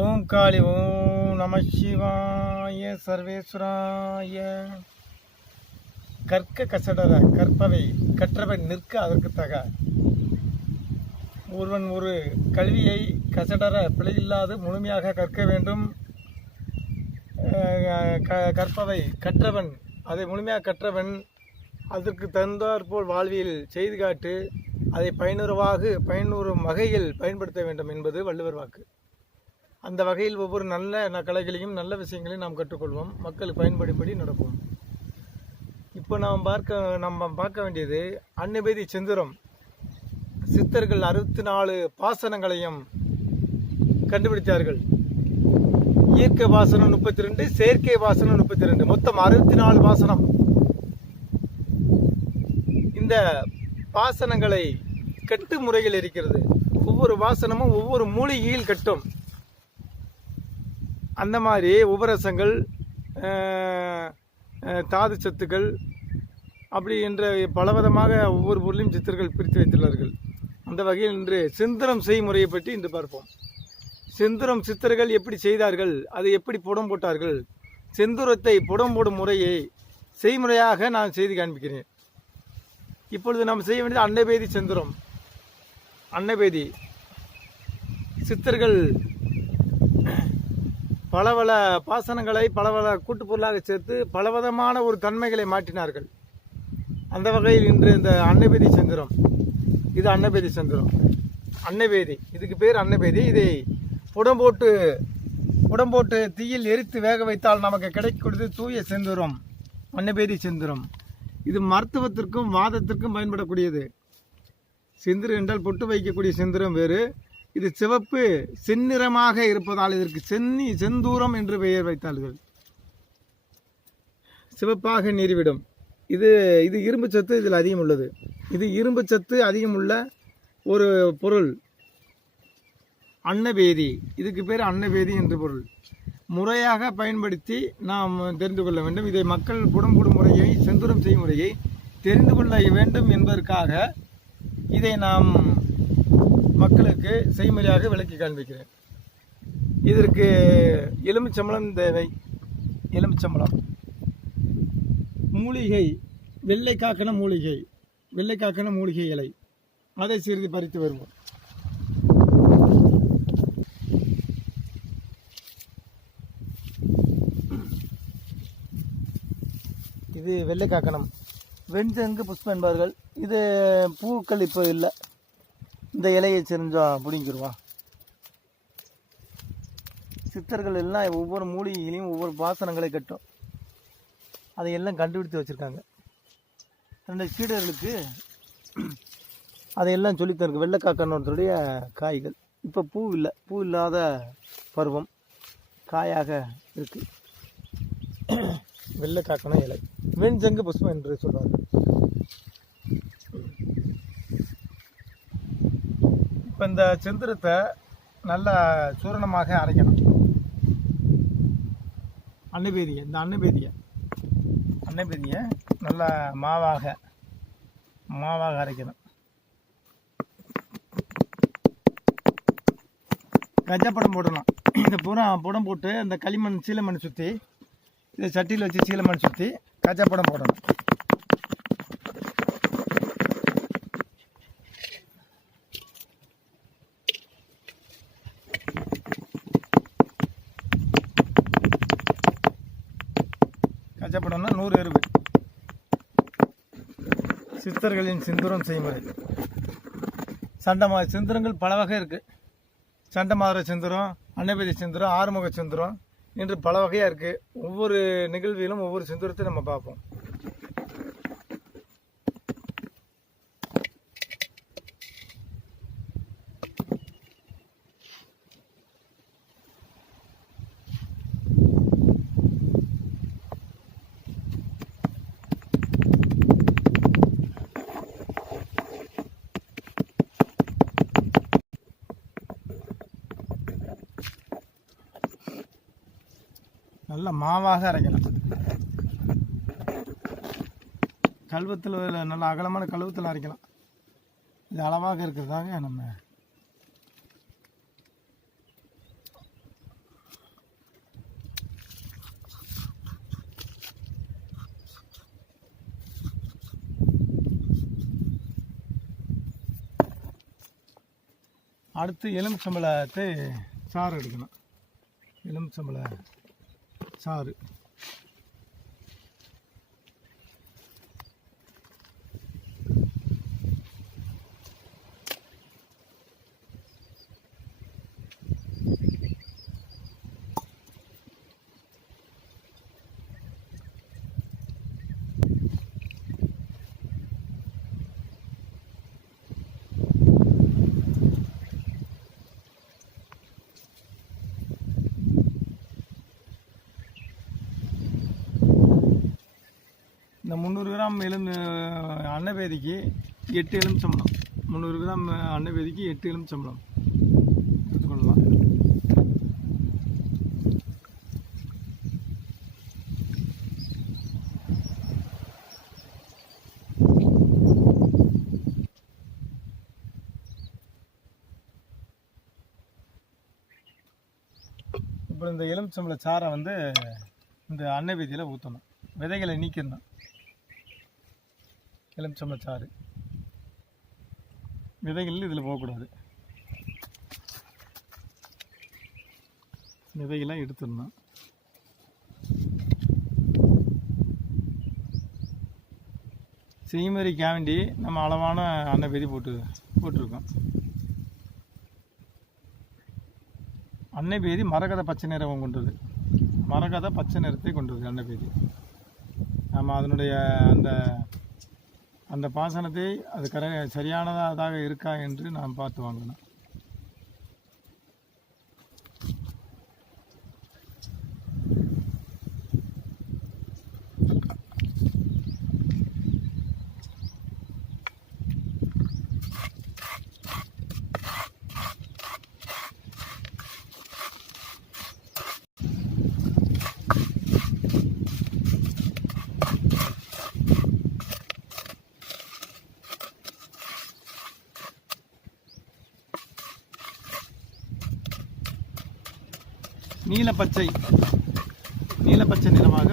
ஓம் காளி ஓம் நம சிவாய சர்வேஸ்வராய. கற்க கசடர கற்பவை கற்றவன் நிற்க அதற்கு தக. ஒருவன் ஒரு கல்வியை கசடர பிழையில்லாது முழுமையாக கற்க வேண்டும். கற்பவை கற்றவன் அதை முழுமையாக கற்றவன் அதற்கு தகுந்தாற்போல் வாழ்வியல் செய்து காட்டு, அதை பயனுறும் வகையில் பயன்படுத்த வேண்டும் என்பது வள்ளுவர் வாக்கு. அந்த வகையில் ஒவ்வொரு நல்ல கலைகளையும் நல்ல விஷயங்களையும் நாம் கற்றுக்கொள்வோம், மக்களுக்கு பயன்படும்படி நடப்போம். இப்போ நாம் பார்க்க வேண்டியது அன்னபேதி செந்துரம். சித்தர்கள் 64 பாசனங்களையும் கண்டுபிடித்தார்கள். இயற்கை வாசனம் 32, செயற்கை வாசனம் 32, மொத்தம் 64 வாசனம். இந்த பாசனங்களை கட்டு முறைகள் இருக்கிறது. ஒவ்வொரு வாசனமும் ஒவ்வொரு மூலிகையில் கட்டும். அந்த மாதிரி உபரசங்கள், தாது சத்துக்கள் அப்படி என்ற பலவிதமாக ஒவ்வொரு பொருளையும் சித்தர்கள் பிரித்து வைத்துள்ளார்கள். அந்த வகையில் இன்று செந்தூரம் செய்முறையை பற்றி இன்று பார்ப்போம். செந்தூரம் சித்தர்கள் எப்படி செய்தார்கள், அதை எப்படி புடம் போட்டார்கள், செந்தூரத்தை புடம் போடும் முறையை செய்முறையாக நான் செய்து காண்பிக்கிறேன். இப்பொழுது நாம் செய்ய வேண்டியது அன்னபேதி செந்தூரம். அன்னபேதி சித்தர்கள் பல பாசனங்களை பல கூட்டுப்பொருளாக சேர்த்து பலவிதமான ஒரு தன்மைகளை மாற்றினார்கள். அந்த வகையில் இன்று இந்த அன்னபேதி செந்தூரம், இது அன்னபேதி செந்தூரம். அன்னபேதி, இதுக்கு பேர் அன்னபேதி. இதை புடம் போட்டு தீயில் எரித்து வேக வைத்தால் நமக்கு கிடைக்கக்கூடியது தூய செந்தூரம், அன்னபேதி செந்தூரம். இது மருத்துவத்திற்கும் வாதத்திற்கும் பயன்படக்கூடியது. செந்தூரம் என்றால் பொட்டு வைக்கக்கூடிய செந்தூரம் வேறு. இது சிவப்பு செந்நிறமாக இருப்பதால் இதற்கு செந்தூரம் என்று பெயர் வைத்தார்கள். சிவப்பாக நீரிவிடும். இது இரும்பு சத்து இதில் அதிகம் உள்ளது. இது இரும்பு சத்து அதிகம் உள்ள ஒரு பொருள் அன்னபேதி. இதுக்கு பேர் அன்னபேதி என்று பொருள். முறையாக பயன்படுத்தி நாம் தெரிந்து கொள்ள வேண்டும். இதை மக்கள் புடம் போடும் முறையை, செந்தூரம் செய்யும் முறையை தெரிந்து கொள்ள வேண்டும் என்பதற்காக இதை நாம் மக்களுக்கு செய்முறையாக விளக்கி காண்பிக்கிறேன். இதற்கு எலுமிச்சம்பழம் தேவை. எலுமிச்சம்பழம், மூலிகை, வெள்ளை காக்கண மூலிகை இலை, அதை சிறிது பறித்து வருவோம். இது வெள்ளை காக்கணம், வெண்சங்கு புஷ்பம் என்பார்கள். இது பூக்கள் இப்போ இல்லை. இந்த இலையை செஞ்சோம் பிடிங்கிடுவோம். சித்தர்கள் எல்லாம் ஒவ்வொரு மூலிகைகளையும் ஒவ்வொரு பாசனங்களை கட்டும். அதையெல்லாம் கண்டுபிடித்து வச்சுருக்காங்க. 2 சீடர்களுக்கு அதையெல்லாம் சொல்லித்தருக்கு. வெள்ளைக்காக்கனுடைய காய்கள் இப்போ பூ இல்லாத பருவம், காயாக இருக்கு. வெள்ளைக்காக்கன இலை, வெண்சங்கு புஷ்பம் என்று சொல்வார்கள். இப்போ இந்த செந்தூரத்தை நல்லா சூரணமாக அரைக்கணும். இந்த அன்னபேதியை நல்லா மாவாக அரைக்கணும். கஜப்படம் போடலாம். இந்த புடம் போட்டு அந்த களிமண் சீலமண் சுற்றி, இதை சட்டியில் வச்சு சீலமண் சுற்றி கஜப்படம் போடணும். கஜப்படம்னா 100 எருவு. சித்தர்களின் செந்தூரம் செய்முறை. செந்தூரங்கள் பல வகை இருக்கு. சண்டமாதர செந்தூரம், அன்னபேதி செந்தூரம், ஆறுமுக செந்தூரம் என்று பல வகையாக இருக்கு. ஒவ்வொரு நிகழ்விலும் ஒவ்வொரு செந்தூரத்தை நம்ம பார்ப்போம். நல்ல மாவாக அரைக்கலாம். கழுவத்தில், நல்ல அகலமான கழுவத்தில் அரைக்கலாம். இது அளவாக இருக்கிறதாக நம்ம அடுத்து எலுமிச்சம்பழத்தை சாறு எடுக்கணும். எலுமிச்சம்பழ சாறு இந்த 300 கிராம் அன்னபேதிக்கு 8 எலுமிச்சம்பழம். 300 கிராம் அன்னபேதிக்கு 8 எலுமிச்சம்பழம் எடுத்துக்கொள்ளலாம். இப்போ இந்த எலுமிச்சம்பழ சாறை இந்த அன்னபேதியில் ஊற்றணும். விதைகளை நீக்கிடணும். எலுமிச்சம்பழச்சாறு விதைகள் இதில் போகக்கூடாது. விதைகளாம் எடுத்துடணும். செய்முறைக்காக வேண்டி நம்ம அளவான அன்னபேதி போட்டிருக்கோம். அன்னபேதி மரகத பச்சை நிறம் கொண்டது. மரகத பச்சை நிறத்தை கொண்டது அன்னபேதி. நம்ம அதனுடைய அந்த பாசனத்தை அது சரியானதாக இருக்கா என்று நாம் பார்த்து வாங்கணும். நீலப்பச்சை நிறமாக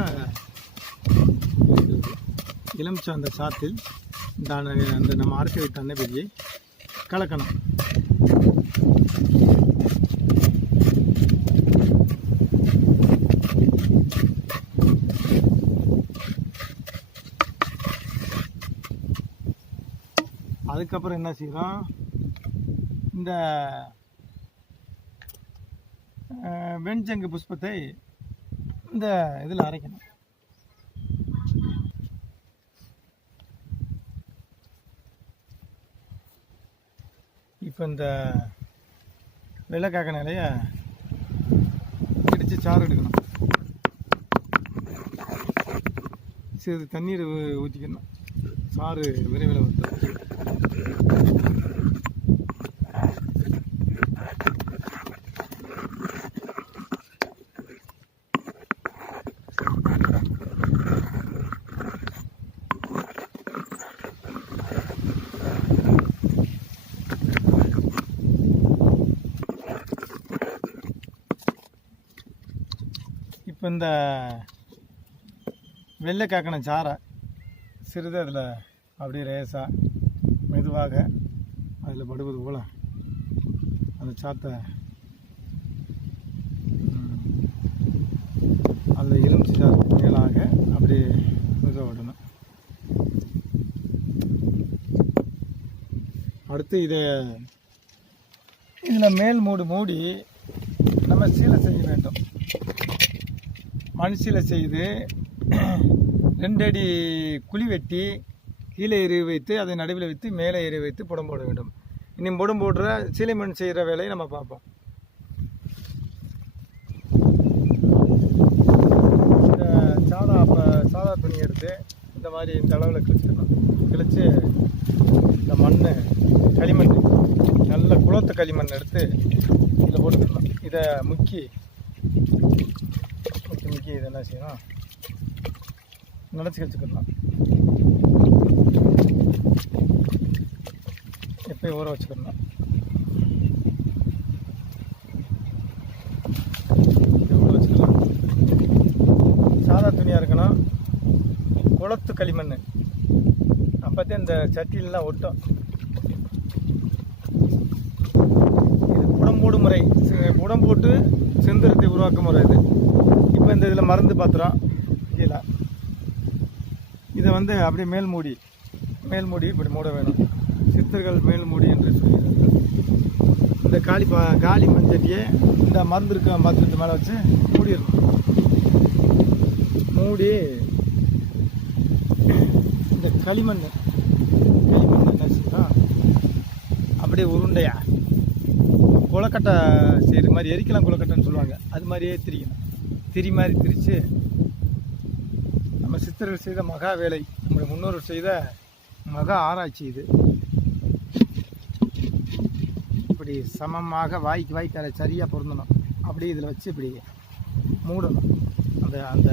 எலுமிச்சை அந்த சாத்தில் அந்த நம்ம அரைச்சி வைத்த அன்னபேதியை கலக்கணும். அதுக்கப்புறம் என்ன செய்யறோம், இந்த வெண்சங்கு புஷ்பத்தை இந்த இதில் அரைக்கணும். இப்போ இந்த வெள்ளைக்காக்க நிலைய இடித்து சாறு எடுக்கணும். சிறிது தண்ணீர் ஊற்றிக்கணும். சாறு விரைவில் ஊற்ற இப்போ இந்த வெள்ளை காக்கின சாரை சிறிது அதில் அப்படியே லேசாக மெதுவாக அதில் படுவது போல் அந்த சாத்தை அந்த எலுமிச்சை சாறு மேலாக அப்படியே மெதுவாக விடணும். அடுத்து இதில் மேல் மூடி நம்ம சீலை செய்ய வேண்டும். மண் சீலை செய்து 2 அடி குழி வெட்டி கீழே எறிவு வைத்து அதை நடுவில் வைத்து மேலே எறிவு வைத்து புடம் போட வேண்டும். இன்னும் புடம் போடுற சீலை மண் செய்கிற வேலையை நம்ம பார்ப்போம். இந்த சாதா துணி எடுத்து இந்த மாதிரி இந்த அளவில் கிழிச்சிடணும். கிழித்து இந்த களிமண் நல்ல குளத்து களிமண் எடுத்து இதில் போட்டுக்கலாம். இதை முக்கி இதை என்ன செய்யணும், நினச்சி வச்சுக்கலாம். எப்பயும் ஊற வச்சுக்கணும். ஊற வச்சுக்கலாம். சாதா துணியாக இருக்கணும். குளத்து களிமண் அப்போதான் இந்த சட்டியிலலாம் ஒட்டும். போடும் முறை, புடம் போட்டு செந்தரத்தை உருவாக்கும் முறை இது. இப்போ இந்த இதில் மருந்து பாத்திரம் கீழே இதை வந்து அப்படியே மேல் மூடி இப்படி மூட வேணும். சித்தர்கள் மேல் மூடி என்று சொல்கிறார்கள். இந்த காலி மஞ்சட்டியை இந்த மருந்து இருக்க பாத்திரத்து மேலே வச்சு மூடிடணும். மூடி இந்த களிமண் என்ன செய்யணும், அப்படியே உருண்டையா கொலக்கட்டை செய்கிற மாதிரி, எரிக்கலாம் கொலக்கட்டைன்னு சொல்லுவாங்க, அது மாதிரியே திரிக்கணும். திரி மாதிரி திரித்து நம்ம சித்தர்கள் செய்த மகா வேலை, நம்முடைய முன்னோர்கள் செய்த மகா ஆராய்ச்சி இது. இப்படி சமமாக வாய்க்கு அதை சரியாக பொருந்தணும். அப்படியே இதில் வச்சு இப்படி மூடணும். அந்த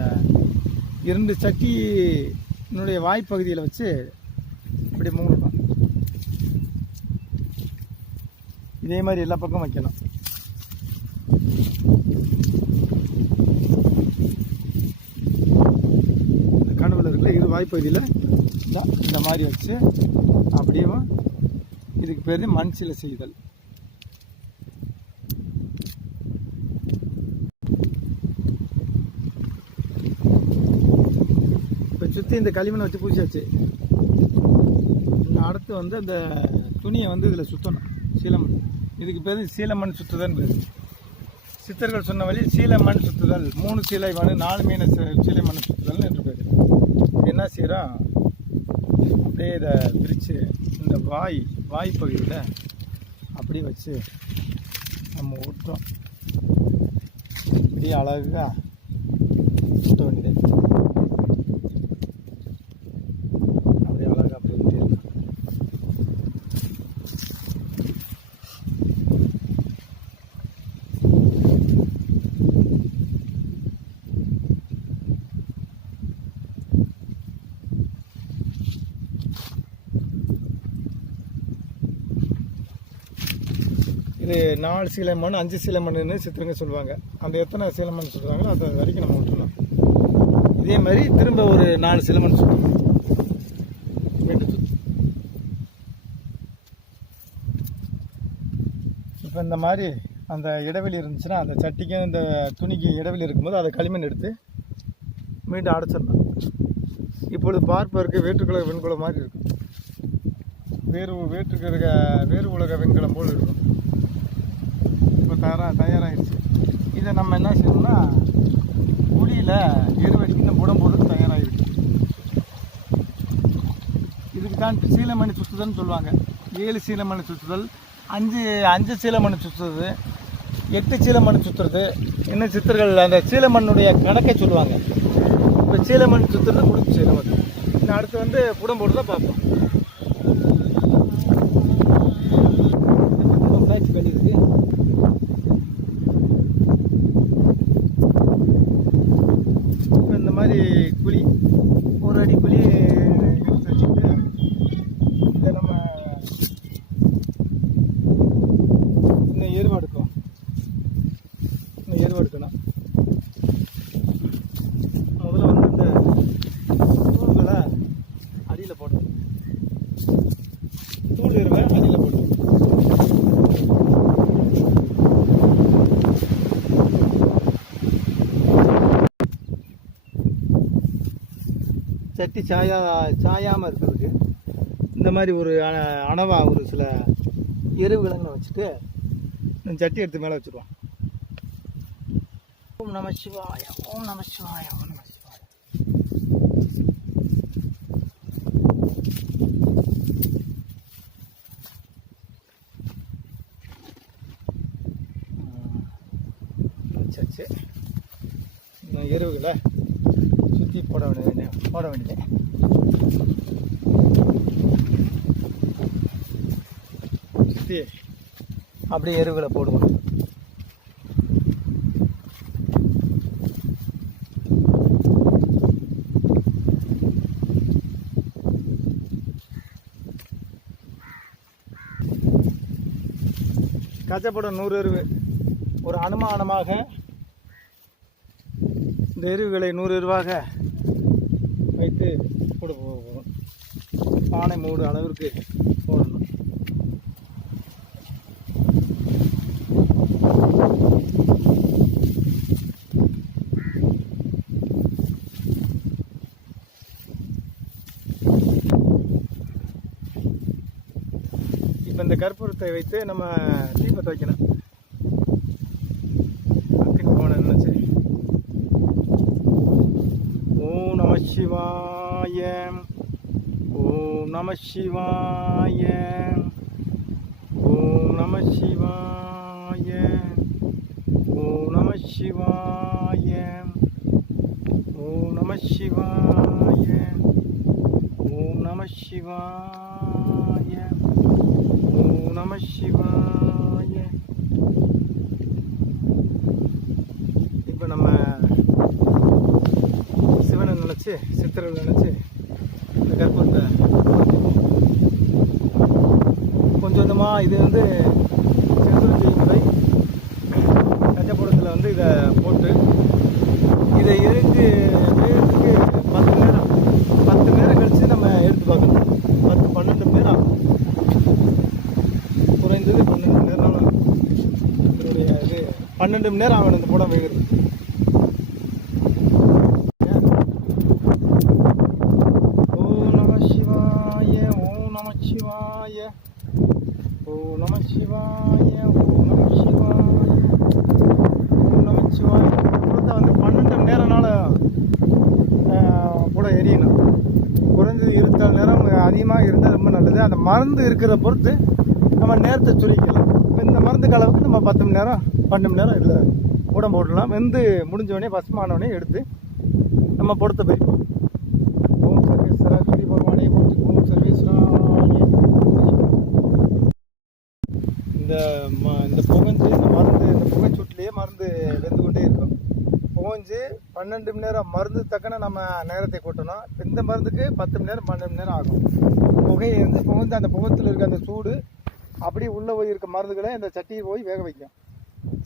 2 சட்டியினுடைய வாய்ப்பகுதியில் வச்சு இப்படி மூடணும். இதே மாதிரி எல்லா பக்கம் வைக்கணும். இந்த கனவுல இருக்கிற இரு வாய்ப்பகுதியில் இந்த மாதிரி வச்சு அப்படியே இதுக்கு பேர் மண் சிலை செய்தல். இப்போ சுற்றி இந்த களிமண்ணை வச்சு பூசியாச்சு. அடுத்து வந்து அந்த துணியை வந்து இதில் சுற்றணும். சீலமண், இதுக்கு பேர் சீலமண் சுற்றுதல் பேர். சித்தர்கள் சொன்ன வழி சீலமண் சுற்றுதல், 3 சீலை மண் 4 மீன சீலை மண் சுற்றுதல் என்று பேர். என்ன செய்கிறோம், அப்படியே இதை பிரித்து இந்த வாய்ப்பகுதியில் அப்படியே வச்சு நம்ம ஊற்றோம். இப்படியே அழகாக ஊற்ற வேண்டியது. அப்படியே அழகாக அப்படி ஊற்றிடலாம். இது 4 சீலை மண் 5 சீலை மண்ணுன்னு சித்திரங்க சொல்லுவாங்க. அந்த எத்தனை சீலை மண் சொல்கிறாங்களோ அது வரைக்கும் நம்ம விட்டுருணும். இதே மாதிரி திரும்ப ஒரு 4 சீலை மண் சுற்றணும். இப்போ இந்த மாதிரி அந்த இடைவெளி இருந்துச்சுன்னா, அந்த சட்டிக்கும் இந்த துணிக்கு இடைவெளி இருக்கும்போது அதை களிமண் எடுத்து மீண்டும் அடைச்சிடணும். இப்பொழுது பார்ப்பதற்கு வேற்றுக்குலக வெண்குலம் மாதிரி இருக்கும். வேறு உலக வெண்கலம் போல் இருக்கும். இப்போ தயாராகிடுச்சு. இதை நம்ம என்ன செய்யணும்னா, குழியில் எருவடிக்கு இந்த புடம் போட்டு தயாராகிடுச்சு. இதுக்கு தான் சீலமணி சுற்றுதல்னு சொல்லுவாங்க. 7 சீலமணி சுற்றுதல், 5 சீலமணி சுற்றுறது, 8 சீலமணி சுற்றுறது. இன்னும் சித்தர்கள் அந்த சீலமண்ணுடைய கணக்கை சொல்லுவாங்க. இப்போ சீலமணி சுற்றுறது முடிஞ்சு சீலமணி. இன்னும் அடுத்து வந்து புடம் போட்டு தான் பார்ப்போம். இந்த மாதிரி குழி, 1 அடி குழி எடுத்து வச்சுட்டு இதை நம்ம இன்னும் எருவெடுக்கணும். முதல்ல வந்து இந்த தூள்களை அடியில் போடணும். தூள் எருவை அடியில் போடணும். சட்டி சாயாமல் இருக்கிறதுக்கு இந்த மாதிரி ஒரு அணவா ஒரு சில எருவுகளை வச்சுட்டு சட்டி எடுத்து மேலே வச்சுருவோம். ஓம் நம சிவாய, ஓம் நம சிவாய, ஓம் நம சிவாய. வச்சாச்சு. எருவுகளை சுற்றி போட வேண்டியது. சுற்றி அப்படியே எருவுகளை போடுவோம். கச்சப்படம் 100 எருவு ஒரு அனுமானமாக இந்த எருவுகளை 100 எருவாக வைத்து போட போகும். பானை மூடு அளவிற்கு போடணும். மந்திரத்தை வைத்து நம்ம தீபத்தை வைக்கணும். போன நினைச்சு ஓம் நம சிவாய, ஓம் நம சிவாய, ஓம் நம சிவாய, ஓம் நம சிவாய, ஓம் நம சிவாய, ஓம் நம சிவாய, ஓம் நம சிவாய. இப்போ நம்ம சிவனை நினச்சி சித்திரவில் நினச்சி இந்த கற்பூரத்தை கொஞ்சம் கொஞ்சமாக இது வந்து செந்தூர் முறை கஞ்சபுரத்தில் வந்து இதை போட்டு இதை இழுத்து வேகிறதுக்கு 10 நேரம் கழித்து நம்ம எடுத்து பார்க்கணும். 10-12 மணி நேரம் ஆகும். குறைந்தது 12 மணி நேரம் ஆகும். இதனுடைய இது 12 மணி நேரம் ஆகணும் இந்த படம் வேகிறது. ஓம் நம சிவாய, ஓம் நம சிவாய, ஓம் நம சிவாய, ஓம் நம சிவாய, ஓம் நம சிவாய. படத்தை வந்து 12 மணி நேரம்னால கூட எரியணும். குறைஞ்சது 24 நேரம் அதிகமாக இருந்தால் ரொம்ப நல்லது. அந்த மருந்து இருக்கிறத பொறுத்து நம்ம நேரத்தை சுருக்கலாம். இப்போ இந்த மருந்துக்கு அளவுக்கு நம்ம 10 மணி நேரம் 12 மணி நேரம் இதில் கூட போடலாம். வெந்து முடிஞ்சோடனே பசுமானோடனே எடுத்து நம்ம பொடுத்த போயிருக்கோம். ஓம் சர்வேஸ்வரா சூரிய பகவானே போட்டு, ஓம் சர்வேஸ்வராய. இந்த புகஞ்சு இந்த மருந்து, இந்த புகைச்சூட்டிலேயே மருந்து வெந்து கொண்டே இருக்கும். புகஞ்சு 12 மணி நேரம் மருந்து தக்கன நம்ம நேரத்தை கூட்டணும். இந்த மருந்துக்கு 10 மணி நேரம் 12 மணி நேரம் ஆகும். புகையை வந்து புகஞ்சு அந்த புகத்தில் இருக்க அந்த சூடு அப்படியே உள்ளே போய் இருக்க மருந்துகளை அந்த சட்டியை போய் வேக வைக்கும்.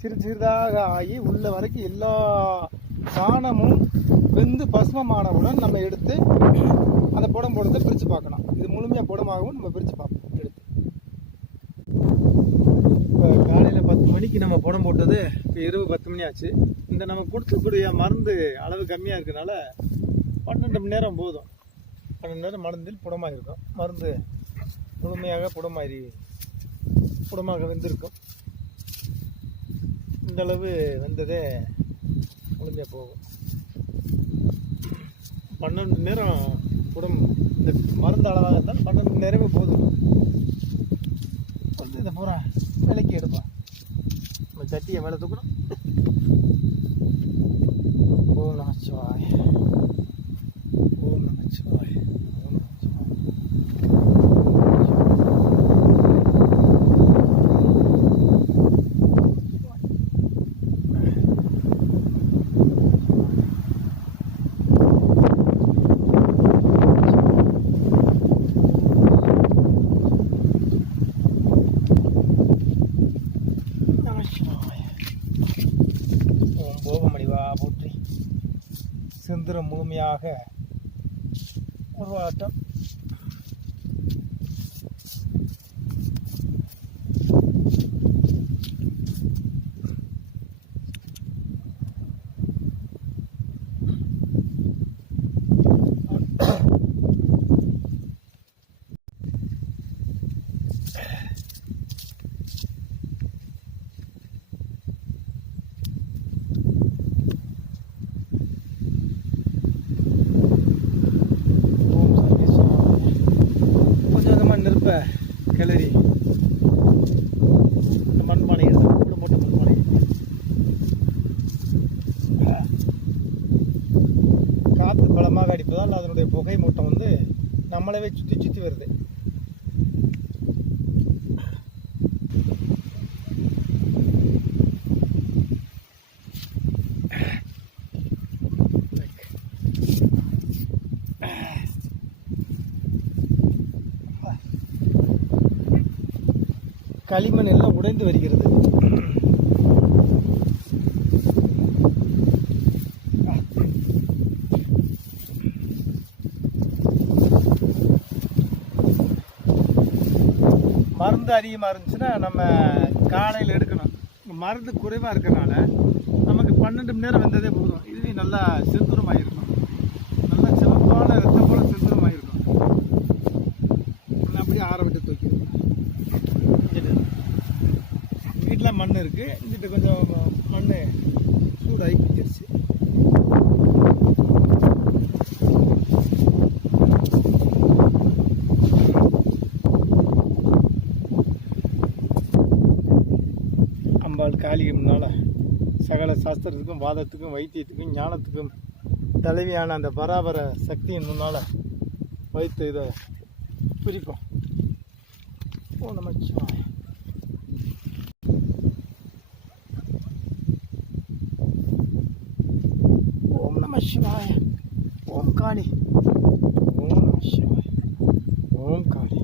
சிறிதாக ஆகி உள்ள வரைக்கும் எல்லா சாணமும் வெந்து பசுமமானவுடன் நம்ம எடுத்து அந்த புடம் போடுறதை பிரித்து பார்க்கணும். இது முழுமையாக புடமாகவும் நம்ம பிரித்து பார்ப்போம் எடுத்து. இப்போ காலையில் 10 மணிக்கு நம்ம புடம் போட்டது இப்போ இரவு 10 மணி ஆச்சு. இந்த நம்ம கொடுக்கக்கூடிய மருந்து அளவு கம்மியாக இருக்கிறதுனால 12 மணி நேரம் போதும். 12 மணி நேரம் மருந்தில் புடமாக இருக்கும். மருந்து முழுமையாக புடமாக வெந்திருக்கும். இந்தளவு வெந்ததே முழுமையாக போகும். 12 மணி நேரம் புடம் இந்த மருந்து அளவாக இருந்தால் 12 மணி நேரமே போதும். வந்து இதை பூரா விலைக்கு எடுப்போம். நம்ம சட்டியை மேலே தூக்கணும். ஓம் நமச்சிவாய, ஓம் நமச்சிவாய, ஓம் நமச்சிவாய. போற்றி சிந்திரம் முழுமையாக உருவாட்டம். நெருப்பை கிளறி மண்பானை எடுத்து கூட போட்ட மண்பானை காற்று பலமாக அடிப்பதால் அதனுடைய புகை மூட்டம் வந்து நம்மளவே சுற்றி சுற்றி வருது. களிமண் எல்லாம் உடைந்து வருகிறது. மருந்து அதிகமாக இருந்துச்சுன்னா நம்ம காலையில் எடுக்கணும். மருந்து குறைவாக இருக்கிறனால நமக்கு 12 மணி நேரம் வந்ததே போதும். இதுவே நல்லா செந்தூரமாக இருக்கும். நல்லா சிவப்பான ரத்தம் போல செந்தூரமாக இருக்கும். அப்படியே ஆற விட்டு தூக்கி இருக்கு. இங்கிட்ட கொஞ்சம் மண் சூடாகி பிடிச்சிருச்சு. அம்பாள் காளிக்கு முன்னால் சகல சாஸ்திரத்துக்கும் வாதத்துக்கும் வைத்தியத்துக்கும் ஞானத்துக்கும் தலைவியான அந்த பராபர சக்தியின் முன்னால் வைத்து இதை பிரிப்போம். ஓம் நமச்சிவாய. ஓம் நமச்சிவாய. ஓம் காளி. ஓம் நமச்சிவாய. ஓம் காளி.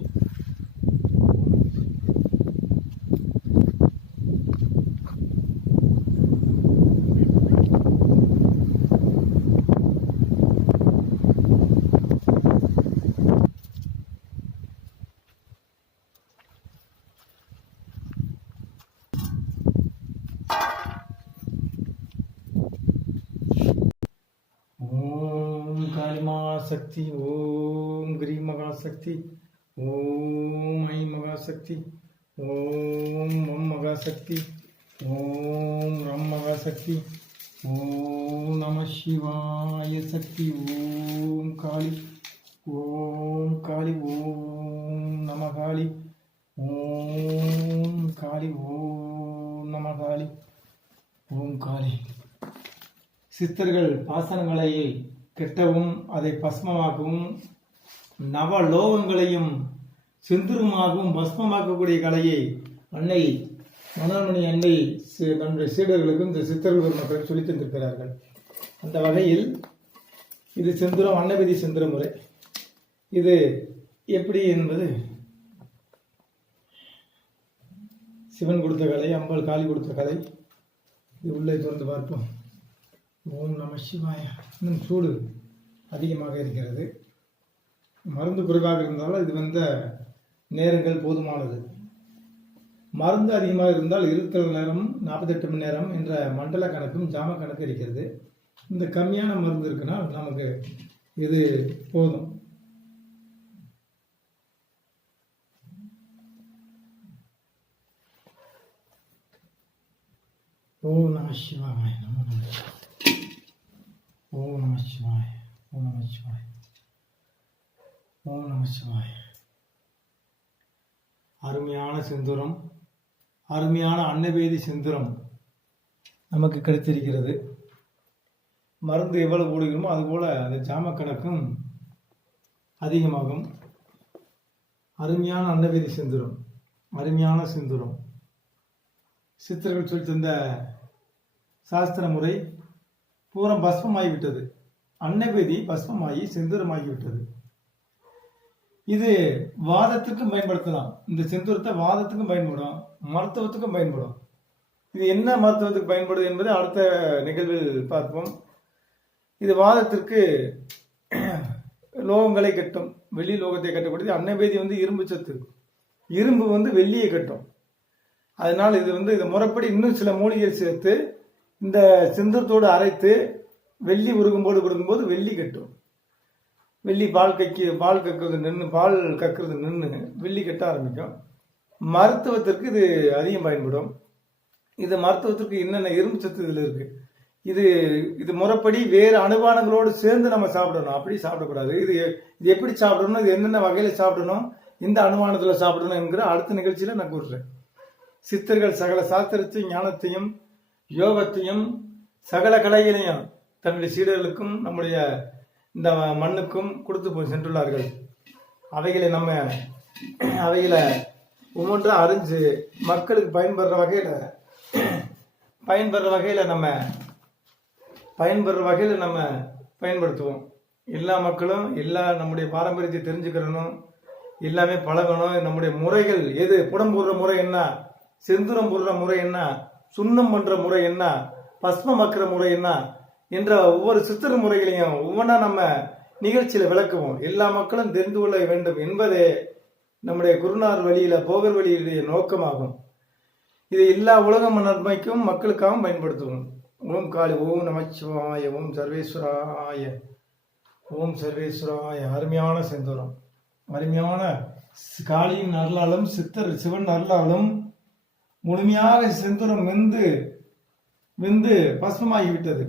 சக்தி. ஓம் கிரீ மகாசக்தி. ஓம் ஐ மகாசக்தி. ஓம் மம் மகாசக்தி. ஓம் ரம் மகாசக்தி. ஓம் நம சிவாய சக்தி. ஓம் காளி. ஓம் காளி. ஓம் நம காளி. ஓம் காளி. ஓம் நம காளி. ஓம் காளி. சித்தர்கள் பாசனங்களை கெட்டவும் அதை பஸ்மமாக்கவும் நவலோகங்களையும் செந்துருமாகவும் பஸ்மமாக்கக்கூடிய கலையை அன்னை மனோன்மணி அன்னை தன்னுடைய சீடர்களுக்கும் இந்த சித்தர்கள் மக்களும் சொல்லி தந்திருக்கிறார்கள். அந்த வகையில் இது செந்துரம் அன்னபதி செந்துர முறை. இது எப்படி என்பது சிவன் கொடுத்த கலை, அம்பாள் காளி கொடுத்த கலை. இது உள்ளே திறந்து பார்ப்போம். ஓம் நம சிவாய. இன்னும் சூடு அதிகமாக இருக்கிறது. மருந்து குறைவாக இருந்தாலும் இது வந்த நேரங்கள் போதுமானது. மருந்து அதிகமாக இருந்தால் இருத்தல் நேரம் 48 மணி நேரம் என்ற மண்டல கணக்கும் ஜாம கணக்கு இருக்கிறது. இந்த கம்மியான மருந்து இருக்குன்னா நமக்கு இது போதும். ஓம் நம சிவாய. நமோ நம. ஓம் நம சிவாய. ஓம் நம சிவாய. ஓம் நம சிவாய. அருமையான செந்துரம், அருமையான அன்னவேதி செந்துரம் நமக்கு கிடைத்திருக்கிறது. மருந்து எவ்வளவு போடுகிறோமோ அதுபோல அந்த ஜாம கணக்கும் அதிகமாகும். அருமையான அன்னவேதி செந்துரம், அருமையான செந்துரம். சித்தர்கள் சொல்லி தந்த சாஸ்திர முறை பூரம் பஸ்மமாகிவிட்டது. அன்னவேதி பஸ்மமாகி செந்தூரமாகிவிட்டது. இது வாதத்துக்கும் பயன்படுத்தலாம். இந்த செந்தூரத்தை வாதத்துக்கும் பயன்படும், மருத்துவத்துக்கும் பயன்படும். இது என்ன மருத்துவத்துக்கு பயன்படுது என்பதை அடுத்த நிகழ்வில் பார்ப்போம். இது வாதத்திற்கு லோகங்களை கட்டும், வெள்ளி லோகத்தை கட்டப்படுது. அன்னவேதி இரும்பு சத்து, இரும்பு வெள்ளியை கட்டும். அதனால் இது இதை முறைப்படி இன்னும் சில மூலிகைகள் சேர்த்து இந்த செந்தூரத்தோடு அரைத்து வெள்ளி உருகும்போது கொடுக்கும்போது வெள்ளி கட்டும். வெள்ளி பால் கக்குறது நின்று, பால் கக்குறது நின்று வெள்ளி கட்ட ஆரம்பிக்கும். மருத்துவத்திற்கு இது அதிகம் பயன்படும். இது மருத்துவத்திற்கு என்னென்ன இரும்பு சத்து இதில் இருக்கு. இது முறைப்படி வேறு அனுபானங்களோடு சேர்ந்து நம்ம சாப்பிடணும். அப்படி சாப்பிடக்கூடாது. இது எப்படி சாப்பிடணும், இது என்னென்ன வகையில சாப்பிடணும், இந்த அனுமானத்தில் சாப்பிடணும் என்கிற அடுத்த நிகழ்ச்சியில நான் கூறுறேன். சித்தர்கள் சகல சாஸ்திரத்தையும் ஞானத்தையும் யோகத்தையும் சகல கலைகளையும் தன்னுடைய சீடர்களுக்கும் நம்முடைய இந்த மண்ணுக்கும் கொடுத்து போய் சென்றுள்ளார்கள். அவைகளை ஒவ்வொன்றா அறிஞ்சு மக்களுக்கு பயன்படுற வகையில நம்ம பயன்படுத்துவோம். எல்லா மக்களும் எல்லா நம்முடைய பாரம்பரியத்தை தெரிஞ்சுக்கிறணும், எல்லாமே பழகணும். நம்முடைய முறைகள் எது, புடம் போடுற முறை என்ன, செந்தூரம் போடுற முறை என்ன, சுண்ணம் பண்ற முறை என்ன, பஸ்மமாக்குற முறை என்ன என்ற ஒவ்வொரு சித்திர முறைகளையும் ஒவ்வொன்றா நம்ம நிகழ்ச்சியில விளக்குவோம். எல்லா மக்களும் தெரிந்து கொள்ள வேண்டும் என்பதே நம்முடைய குருநார் வழியில போகர் வழியிலுடைய நோக்கமாகும். இதை எல்லா உலக நன்மைக்கும் மக்களுக்காகவும் பயன்படுத்துவோம். ஓம் காளி. ஓம் நமச்சிவாய. ஓம் சர்வேஸ்வராய. ஓம் சர்வேஸ்வராய. அருமையான செந்தூரம், அருமையான காளியின் அருளாலும் சிவன் அருளாலும் முழுமையாக செந்தூரம் வெந்து பஸ்மமாகிவிட்டது.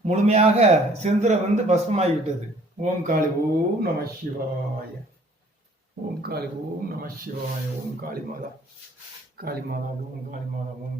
முழுமையாக செந்தூரம் வெந்து பஸ்மமாகிவிட்டது. ஓம் காளி ஓம் நம சிவாய. ஓம் காளி ஓம் நம சிவாய. ஓம் காளி மாதா ஓம் காளி மாதா ஓம்.